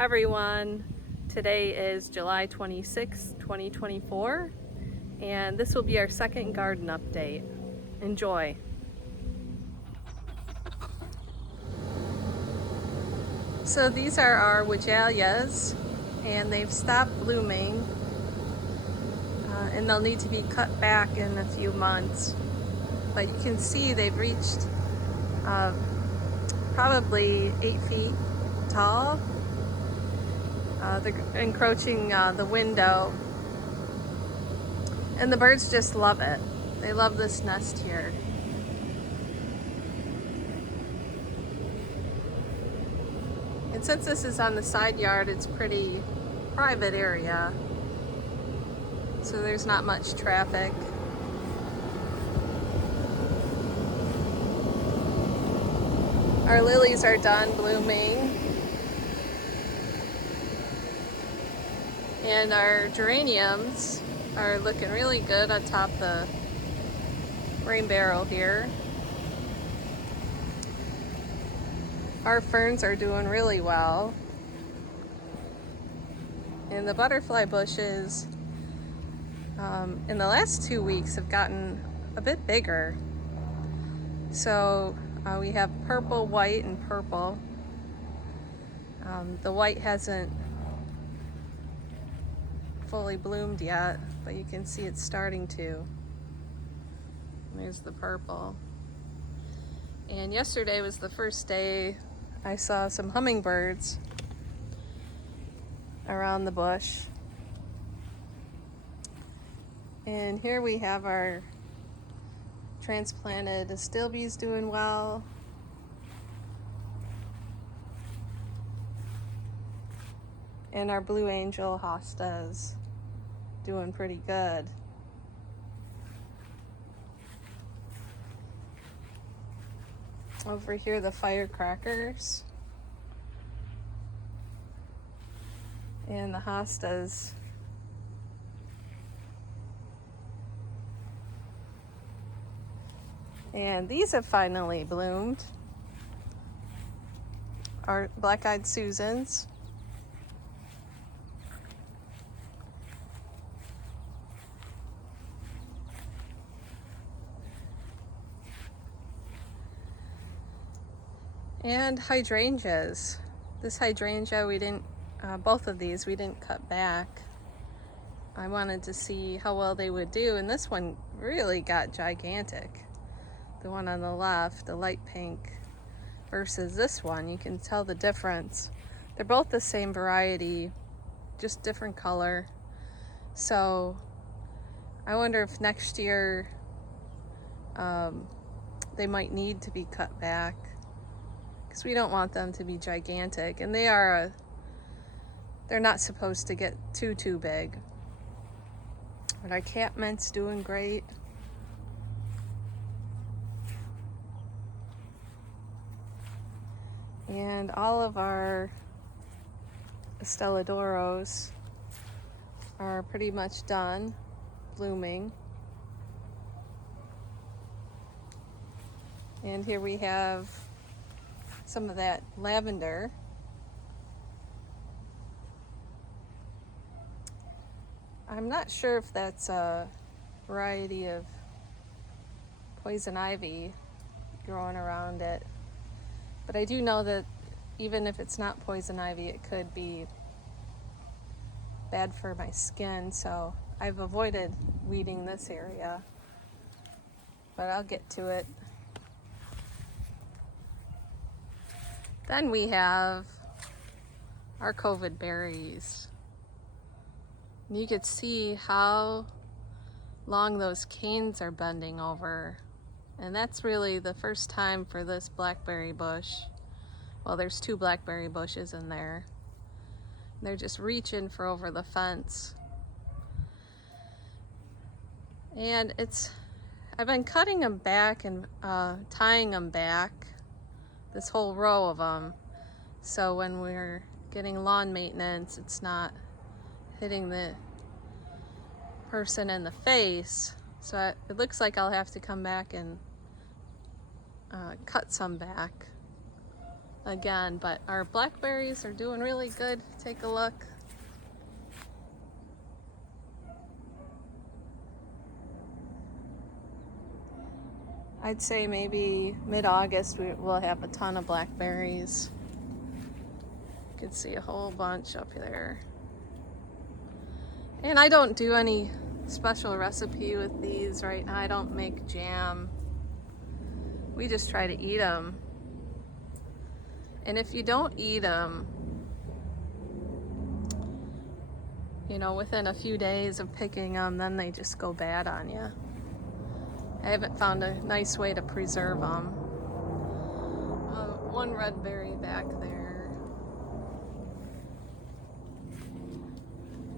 Hi everyone, today is July 26, 2024, and this will be our second garden update. Enjoy! So these are our Weigelias, and they've stopped blooming, and they'll need to be cut back in a few months. But you can see they've reached probably 8 feet tall. They're encroaching the window, and the birds just love it. They love this nest here. And since this is on the side yard, it's pretty private area, so there's not much traffic. Our lilies are done blooming, and our geraniums are looking really good atop the rain barrel here. Our ferns are doing really well, and the butterfly bushes in the last 2 weeks have gotten a bit bigger. So we have purple, white, and purple. The white hasn't fully bloomed yet, but you can see it's starting to. There's the purple. And yesterday was the first day I saw some hummingbirds around the bush. And here we have our transplanted astilbes doing well. And our blue angel hostas doing pretty good. Over here, the firecrackers and the hostas. And these have finally bloomed. Our black-eyed Susans. And hydrangeas. This hydrangea we didn't, both of these we didn't cut back. I wanted to see how well they would do, and this one really got gigantic. The one on the left, the light pink, versus this one, you can tell the difference. They're both the same variety, just different color. So I wonder if next year they might need to be cut back, because we don't want them to be gigantic, and they're not supposed to get too big. But our catmint's doing great. And all of our Estelladoros are pretty much done blooming. And here we have some of that lavender. I'm not sure if that's a variety of poison ivy growing around it, but I do know that even if it's not poison ivy, it could be bad for my skin, so I've avoided weeding this area, but I'll get to it. Then we have our COVID berries. You could see how long those canes are bending over. And that's really the first time for this blackberry bush. Well, there's 2 blackberry bushes in there. They're just reaching for over the fence. And I've been cutting them back and tying them back, this whole row of them. So when we're getting lawn maintenance, it's not hitting the person in the face. So it looks like I'll have to come back and cut some back. again, but our blackberries are doing really good. Take a look. I'd say maybe mid-August we'll have a ton of blackberries. You can see a whole bunch up there. And I don't do any special recipe with these right now. I don't make jam. We just try to eat them. And if you don't eat them, you know, within a few days of picking them, then they just go bad on you. I haven't found a nice way to preserve them. One red berry back there.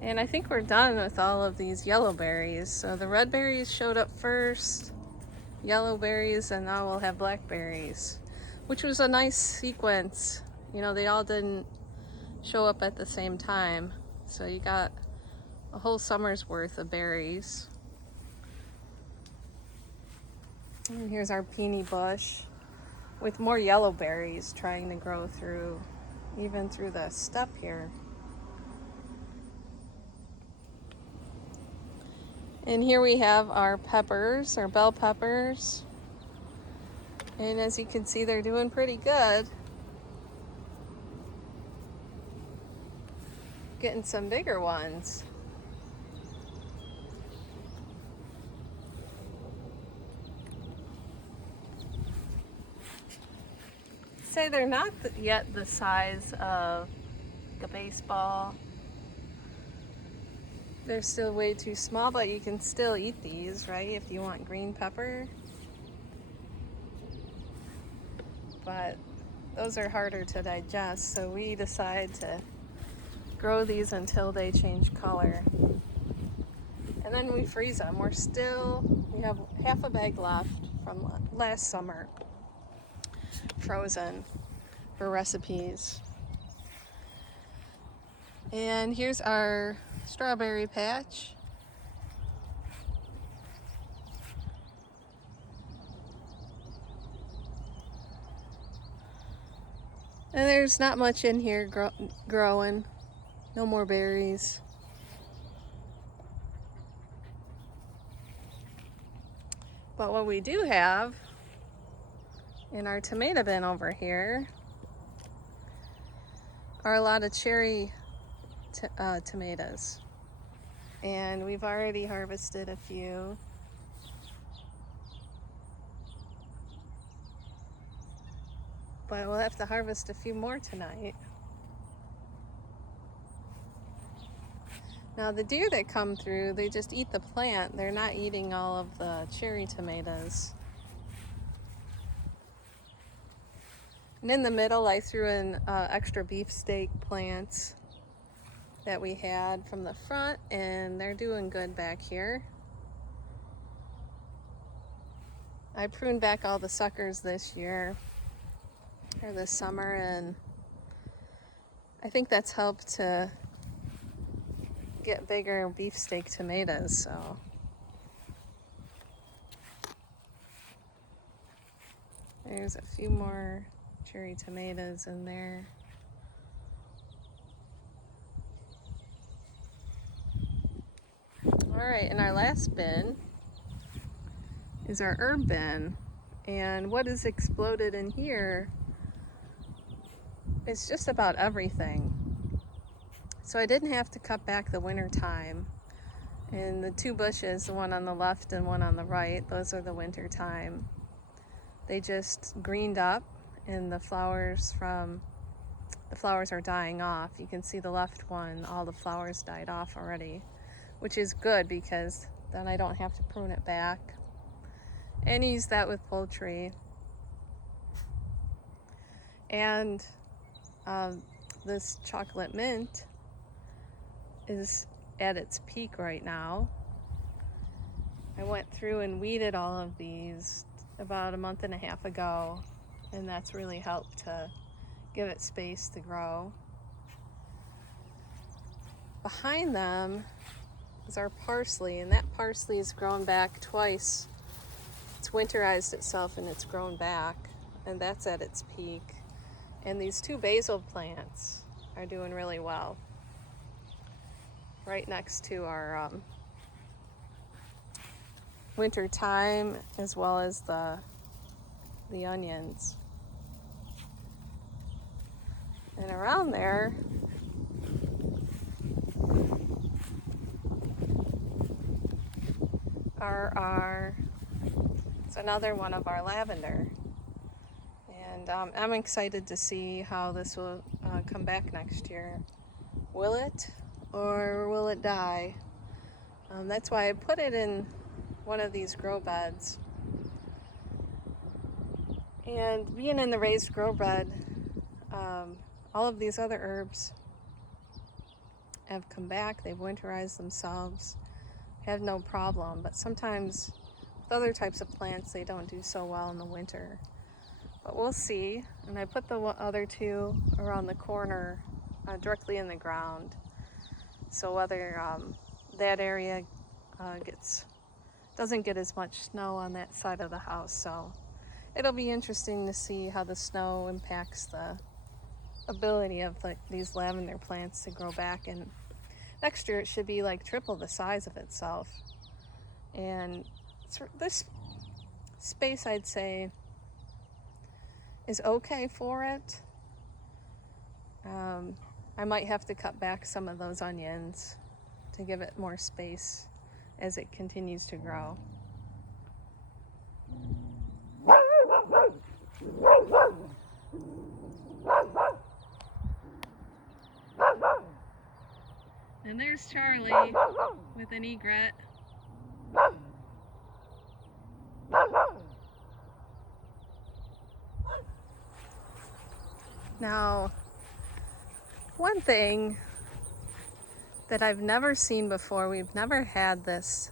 And I think we're done with all of these yellow berries. So the red berries showed up first, yellow berries, and now we'll have blackberries, which was a nice sequence. You know, they all didn't show up at the same time. So you got a whole summer's worth of berries. And here's our peony bush with more yellow berries trying to grow through, even through the step here. And here we have our peppers, our bell peppers. And as you can see, they're doing pretty good. Getting some bigger ones. Say they're not yet the size of the baseball. They're still way too small, but you can still eat these, right? If you want green pepper. But those are harder to digest, so we decide to grow these until they change color. And then we freeze them. We have half a bag left from last summer, frozen for recipes. And here's our strawberry patch. And there's not much in here growing. No more berries. But what we do have in our tomato bin over here are a lot of cherry tomatoes. And we've already harvested a few. But we'll have to harvest a few more tonight. Now the deer that come through, they just eat the plant. They're not eating all of the cherry tomatoes. And in the middle, I threw in extra beefsteak plants that we had from the front, and they're doing good back here. I pruned back all the suckers this year, or this summer, and I think that's helped to get bigger beefsteak tomatoes, so. There's a few more cherry tomatoes in there. All right, and our last bin is our herb bin. And what is exploded in here is just about everything. So I didn't have to cut back the winter time. And the two bushes, the one on the left and one on the right, those are the winter time. They just greened up, and the flowers are dying off. You can see the left one, all the flowers died off already, which is good because then I don't have to prune it back. And use that with poultry. And this chocolate mint is at its peak right now. I went through and weeded all of these about a month and a half ago, and that's really helped to give it space to grow. Behind them is our parsley, and that parsley has grown back twice. It's winterized itself and it's grown back, and that's at its peak. And these two basil plants are doing really well, right next to our winter thyme, as well as the onions. And around there it's another one of our lavender. And I'm excited to see how this will come back next year. Will it, or will it die? That's why I put it in one of these grow beds. And being in the raised grow bed, all of these other herbs have come back. They've winterized themselves, have no problem. But sometimes with other types of plants, they don't do so well in the winter. But we'll see. And I put the other two around the corner, directly in the ground. So whether that area doesn't get as much snow on that side of the house. So it'll be interesting to see how the snow impacts the ability of these lavender plants to grow back. And next year it should be like triple the size of itself. And this space, I'd say, is okay for it. I might have to cut back some of those onions to give it more space as it continues to grow. And there's Charlie with an egret. Now, one thing that I've never seen before, we've never had this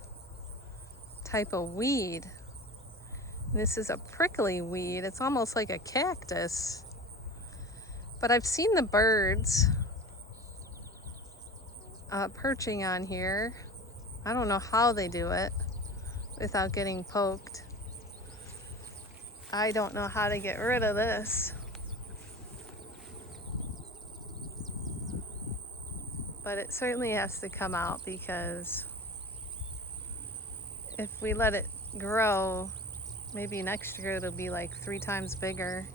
type of weed. This is a prickly weed. It's almost like a cactus. But I've seen the birds perching on here. I don't know how they do it without getting poked. I don't know how to get rid of this. But it certainly has to come out, because if we let it grow, maybe next year it'll be like 3 times bigger.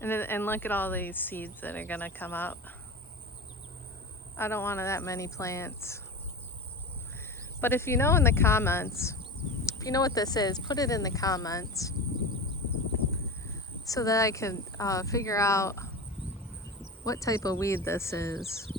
And look at all these seeds that are gonna come up. I don't want that many plants. But if you know in the comments, if you know what this is, put it in the comments so that I can figure out what type of weed this is.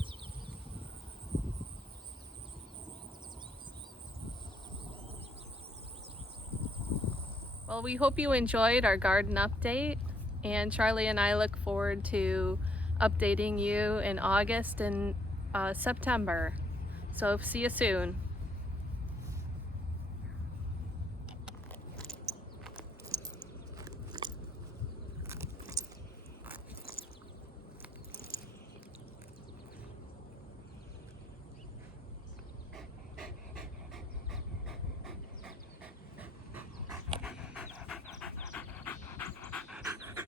Well, we hope you enjoyed our garden update, and Charlie and I look forward to updating you in August and September. So see you soon.